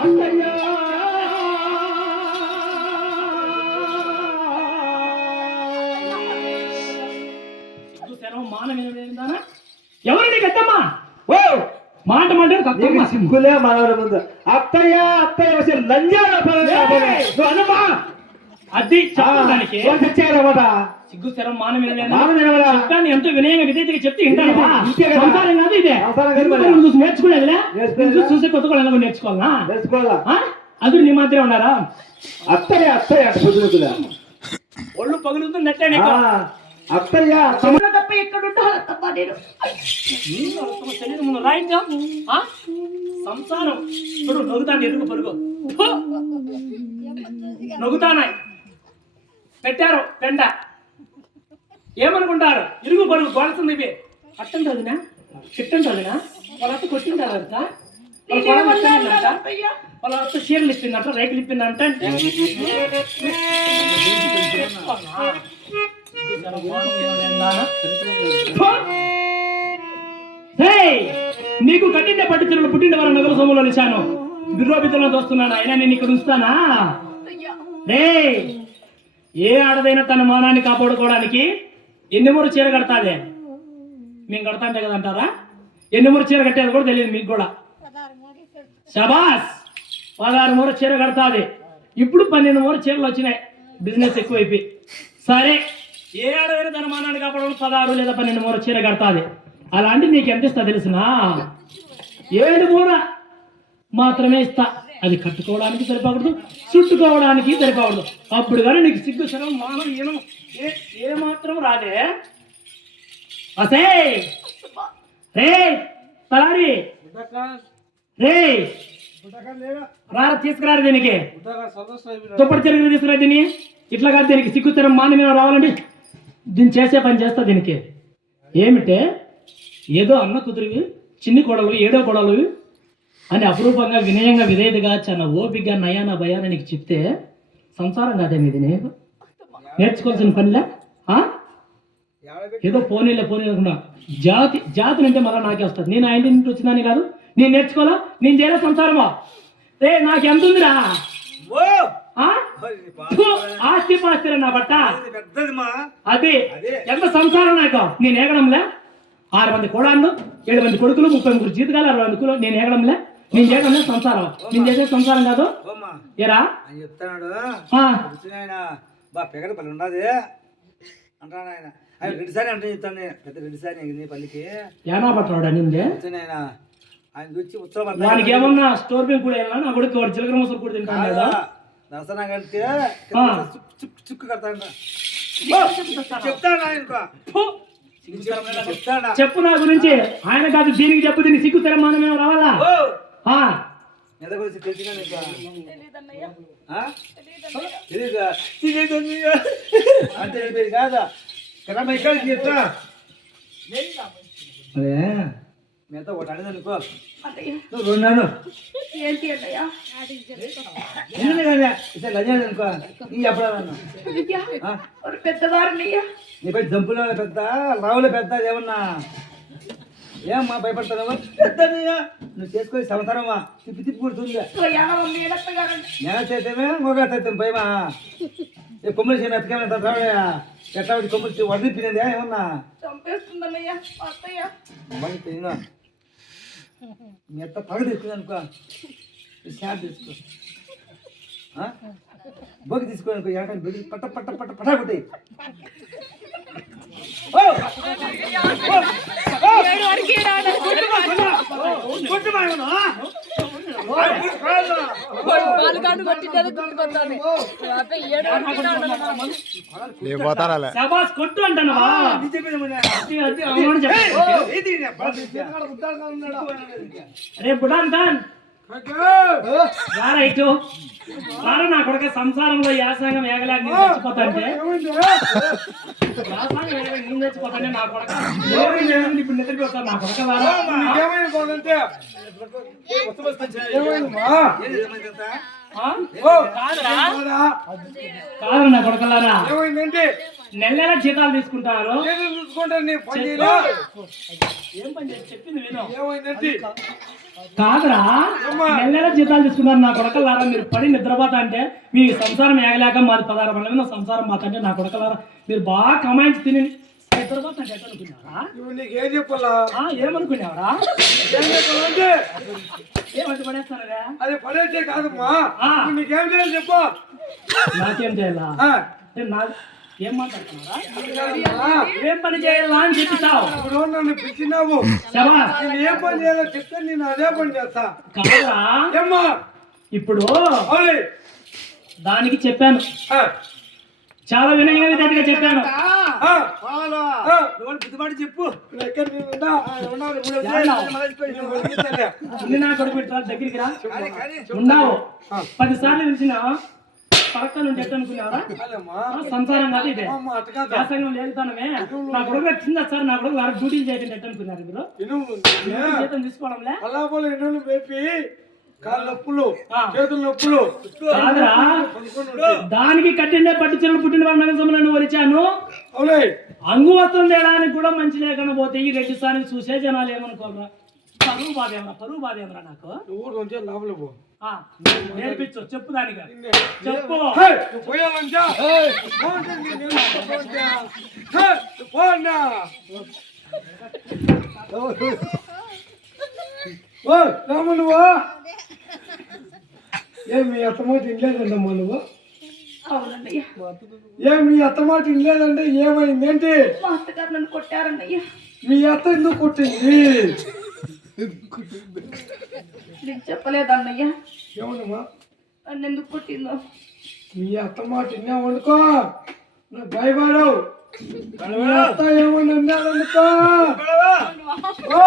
అత్తయ్యా సిగ్గు శరం మానం ఏందానా ఎవరు నీకు అత్తమ్మ ఓ మాట మాట అత్తమ్మ నీకు సిగ్గులే మనవల ముందు అత్తయ్య అత్తయ్య వచ్చి లంజాల నువ్వు అనమ్మా అది చెప్పడానికి సిగ్గు ఎంతో వినయంగా విధేయతగా చెప్తే వింటాను. సంసారం కాదు ఇదే. చూసి నేర్చుకునేదిలే? చూసి కొత్త కూడా నేర్చుకోవాలా? అందరూ నీ మాత్రమే ఉన్నారా అత్తయ్య అత్తయ్య ఒళ్ళు పగులుతుంది నెట్టే నీకు. అత్తయ్య తప్ప ఎక్కడ నేను? శరీరం రాయించా? సంసారం. చూడు నొగుతాను ఎదుగు పరుగు! నొగుతానాయి. పెట్టారు పెండ ఏమనుకుంటారు? ఇరుగు పరుగు గొలుస్తుంది ఇవి. అట్టంటదినా చిట్టంటదినా వాళ్ళ అత్త కొట్టింటారు అంట వాళ్ళ వాళ్ళ అత్త చీరలు ఇప్పిందంట రేకులు ఇప్పిందంట! నీకు కట్టిండే పట్టు చీరలు పుట్టిండే వారి నగర సొమ్ములో నిశాను బిర్రోబిద్రలో దోస్తున్నాను అయినా నేను ఇక్కడ ఉంచుతానా? రే ఏ ఆడదైనా తన మానాన్ని కాపాడుకోవడానికి ఎన్ని మూడు చీర కడతాదే మేము కడతాంటే కదా అంటారా? ఎన్ని మూడు చీర కట్టేది కూడా తెలియదు మీకు కూడా. షబాస్! పదహారు మూర చీర కడతాది ఇప్పుడు పన్నెండు మూర చీరలు వచ్చినాయి. బిజినెస్ ఎక్కువైపోయి. సరే ఏ ఆడదైనా తన మానాన్ని కాపాడడం పదహారు లేదా పన్నెండు మూర చీర కడతాది అలాంటి నీకు ఎంత ఇస్తా తెలిసినా? ఏడు మూర మాత్రమే ఇస్తా. అది కట్టుకోవడానికి సరిపోకూడదు చుట్టుకోవడానికి సరిపోకూడదు. అప్పుడు కానీ నీకు సిగ్గు సరం మానం ఈనం ఏ ఏ మాత్రం రాదే. అసే! రే తలారి! రే! రారా తీసుకురారు దీనికి? దుప్పటి చెరుగు తీసుకురా దీన్ని. ఇట్లా కాదు దీనికి సిగ్గు శరం మానం రావాలండి దీన్ని చేసే పని చేస్తా దీనికి. ఏమిటే? ఏదో అన్న కుదిరివి చిన్ని కొడలు ఏడో కొడలు అని అపురూపంగా వినయంగా విధేయతగా చాలా ఓపికగా నయాన భయాన నీకు చెప్తే సంసారం కాదే మీది నేను నేర్చుకోవాల్సిన పనిలే? ఆ? ఏదో పోనీలే పోనీ అనుకున్నా. జాతి జాతి అంటే మళ్ళీ నాకే వస్తుంది. నేను ఆయన ఇంటి వచ్చిందని కాదు. నేను నేర్చుకోవాలా? నేను చేయలే సంసారమా? రే నాకు ఎంత ఉందిరా? ఆస్తి పాస్తిరా నా బట్ట అది అదే. ఎంత సంసారం నాకు? నేను ఏగడంలే? ఆరు మంది కోడాళ్ళు ఏడు మంది కొడుకులు ముప్పై ముగ్గురు జీతకాలు అరవై మంది కులు నేను ఏగడంలే? నేను చేయడంలే సంసారం. నేను చేసే సంసారం కాదు. ఏరా? ఆ, ఆయన. బా పెగడ పల్లి ఉండదు. అంటాడు ఆయన. అంటే చెప్తాను నేను. పెద్ద రెడ్డిసారి నీ పల్లికి. ఏనా నిందే వచ్చాను ఆయన. ఆయన గురించి ఉత్సవం వానికి ఏమన్నా స్టోర్ బిల్ కూడా వెళ్ళినా నా కొడుకు వాడు చిలకర మొసలు కూడా కదా. దర్శనం కంటే. చుక్కు చుక్కు కడతాడు. చెప్తాడు ఆయన చెప్పు నా గురించి. ఆయన కాదు దీనికి చెప్పు దీనికి సిగ్గు తెరమానం ఏమో రావాలా ఎంత గురించి తెలిసిన. అంటే కాదా? కదా మా ఇక్కడ చెప్తా? అదే. మీతో ఒకటి అడిగింది అనుకో. నువ్వు రెండాను ఎందుకు కదా అనుకో నీ చెప్పడాను పెద్దవారినయ్యా. నీ పై జంపులో పెద్ద రావులో పెద్ద ఏమన్నా? ఏమ్మా భయపడతావు పెద్దయ్యా నువ్వు చేసుకొని సంవత్సరమా తిప్పి తిప్పి గారండి. నేను చేతమే మొగ భయమా? ఏ కొమ్మలు చేయను ఎత్తకేమైనా రావడయా ఎట్లా ఒకటి కొమ్మలు వదిలిపోయినదే ఏమన్నా? చంపేస్తుందన్నయ్య మా ఎత్త పగ తీసుకుంది అనుకో. షాట్ తీసుకో. ఆ? బొగ్గు తీసుకో అనుకో ఎక్కడ బెగి పట్ట పట్ట పట్ట పట్టా కొట్టి ఓ! ఓ! ఓ! కొట్టు కొట్టు. పాలకాడు కొట్టిందని గుర్తుకొస్తాను శబాస్ కొట్టు అంటానవా నీ చెప్పేది ఏమన్నా? ఇది నీ కొడుక సంసారంలో యాసంగం ఏగలేక నేను చచ్చిపోతాంటే నేను చచ్చిపోతానే నా కొడక? ఇప్పుడు నిద్రపోతాను నా కొడక కాదు నా కొడకలారా ఏమైందంటే నెల నెల జీతాలు తీసుకుంటారు. ఏం పని చెప్పింది విను. ఏమైందంటే కాదురా నెల జీతాలు తీసుకున్నారు నా కొడకలారా మీరు పడి నిద్రపోతా అంటే మీ సంసారం ఏగలేక మాది పదహారు మంది మీద సంసారం మాకంటే నా కొడకలారా మీరు బాగా కమాయించి తిని నిద్రపోతా అంటే ఎట్లా అనుకున్నారా నీకేం చెప్పాలా? ఏమనుకున్నావరా? ఏం చెప్పాలంటే ఏమంటే పడేస్తారా అది పడేటే కాదమ్మా. నీకేం చేయాలి చెప్పు. నాకేం చేయాలా? నా ఏం మాట్లాడుతున్నారా? కాదమ్మా. ఏం పని చేయాలా అని చెప్తావు ఇప్పుడు నన్ను పిలిచినావు. నేను ఏం పని చేయాలో చెప్తే నేను అదే పని చేస్తా. కాదురా. ఏమ్మా? ఇప్పుడు దానికి చెప్పాను. ఆ, చాలా వినయ విధంగా చెప్పాను. బుద్ధిపాటు చెప్పు. నా కొడుకు దగ్గరికి రా. ఉన్నావు. పది సార్లు సంసారం కాదు. ఇదే. వ్యాసంగం లేదుతానమే నా కొడుకు వచ్చిందా సార్? నా కొడుకు వారు డ్యూటీలు చేయకుండా ఎట్ట అనుకున్నారు మీరు జీతం తీసుకోవడంలే. వేపి కాళ్ళ నొప్పులు. చేతుల నొప్పులు. దానికి కట్టిండే పట్టించిన పుట్టిన వాళ్ళ నగసంలో వచ్చాను అవులే. అంగు వస్త్రం తేడానికి కూడా మంచి లేకుండా పోతే ఈ రెడ్డి స్థానికి చూసే జనాలు ఏమనుకోరా పరువు బాధేమరా పరువు బాధేమరా నాకు? నువ్వు కొంచెం లోపల పో. ఆ, నేర్పించు చెప్పు దానికి చెప్పు. ఓ రాము నువ్వు? ఏం మీ అత్తమాట ఇల్లేదండమ్మా నువ్వు? అవునన్నయ్య. ఏం మీ అత్తమాట ఇల్లేదంటే ఏమైంది ఏంటి మా అత్తగారు నన్ను కొట్టారన్నయ్య. మీ అత్త ఎందుకు కొట్టింది? నీకు చెప్పలేదన్నయ్య ఏమన్నమ్మా నన్ను ఎందుకు కొట్టిందో మీ అత్త మాట విన్నావనుకో నువ్వు భయపడవు మీ అత్త ఏమన్నా అన్నాడనుకో ఓ